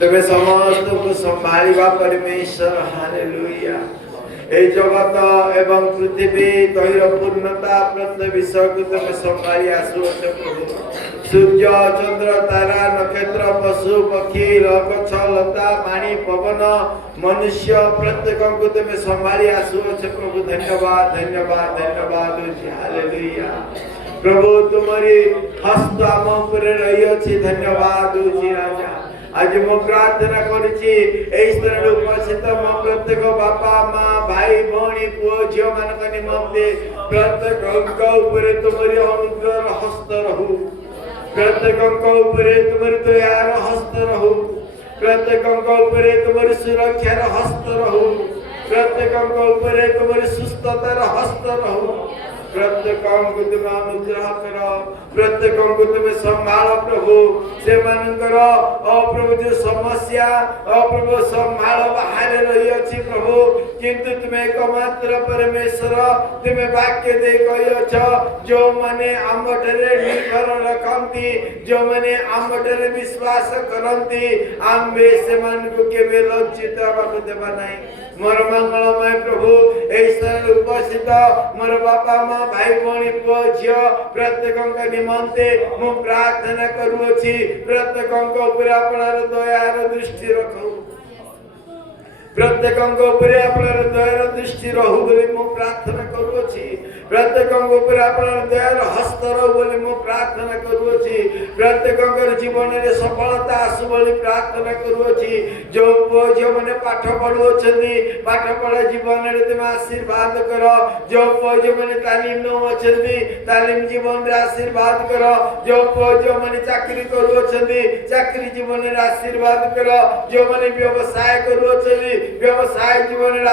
तुम्हें समस्त को संभालिबा परमेश्वर हालेलुया। ए जगत एवं पृथ्वी तैर पूर्णता प्रत्य विषय को तुम्हें संभाली आसुअछ प्रभु। सूर्य चंद्र तारा नक्षत्र पशु पक्षी गछ लता पानी पवन मनुष्य प्रत्येक को तुम्हें संभाली आसुअछ प्रभु। धन्यवाद धन्यवाद धन्यवाद हालेलुया। प्रभु तुम्हारी हस्त आम ऊपर रही अछि। धन्यवाद राजा। आज मो प्रार्थना करिछि एई स्तर उपस्थित मो प्रत्येक बापा माँ भाई भौणी पुओ झियो मानक निमंते प्रत्येक ऊपर तुम्हारी अनुग्रह हस्त रहू। प्रत्येक ऊपर तुम्हारी दयार हस्त रहू। प्रत्येक ऊपर तुम्हारी सुरक्षार हस्त रहू। प्रत्येक ऊपर तुम्हारी सुस्थतार हस्त रहू। प्रत्येक को तुम अनुग्रह कर। प्रत्येक को तुम संभाल प्रभु। से मानकर प्रभु जो समस्या प्रभु संभाल बाहर रही अछि प्रभु। किंतु तुम एकमात्र परमेश्वर तुम वाक्य दे कहियछ जो माने आमठरे निर्भर रखंती जो माने आमठरे विश्वास करंती आम्बे से मान को केबे लज्जित हेबाक देबा नाही। मोर मंगलमय प्रभु एई स्तर उपस्थित मोर बापा माँ भाई भौणी पुओ झियो प्रत्येक निमंते मु प्रार्थना करूछि। प्रत्येक ऊपर आपणार दयार दृष्टि रखो। प्रत्येक ऊपर आपणार दयार दृष्टि रहू बोली मु प्रार्थना करूछि। प्रत्येक ऊपर आपणार दयार हस्त रहू बोली मु प्रार्थना करूछि। प्रत्येक जीवन रे सफलता आसु बोली प्रार्थना करूछि। जो पुओ झियो माने पाठ पढुछथि पाठ पढा जीवन रे तुम आशीर्वाद कर। जो पुओ झियो माने तालीम न अछथि तालीम जीवन रे आशीर्वाद कर। जो पुओ झियो माने चाकरी करूछथि चाकरी जीवन रे आशीर्वाद कर। जो माने व्यवसाय करूछथि व्यवसाय जीवन रे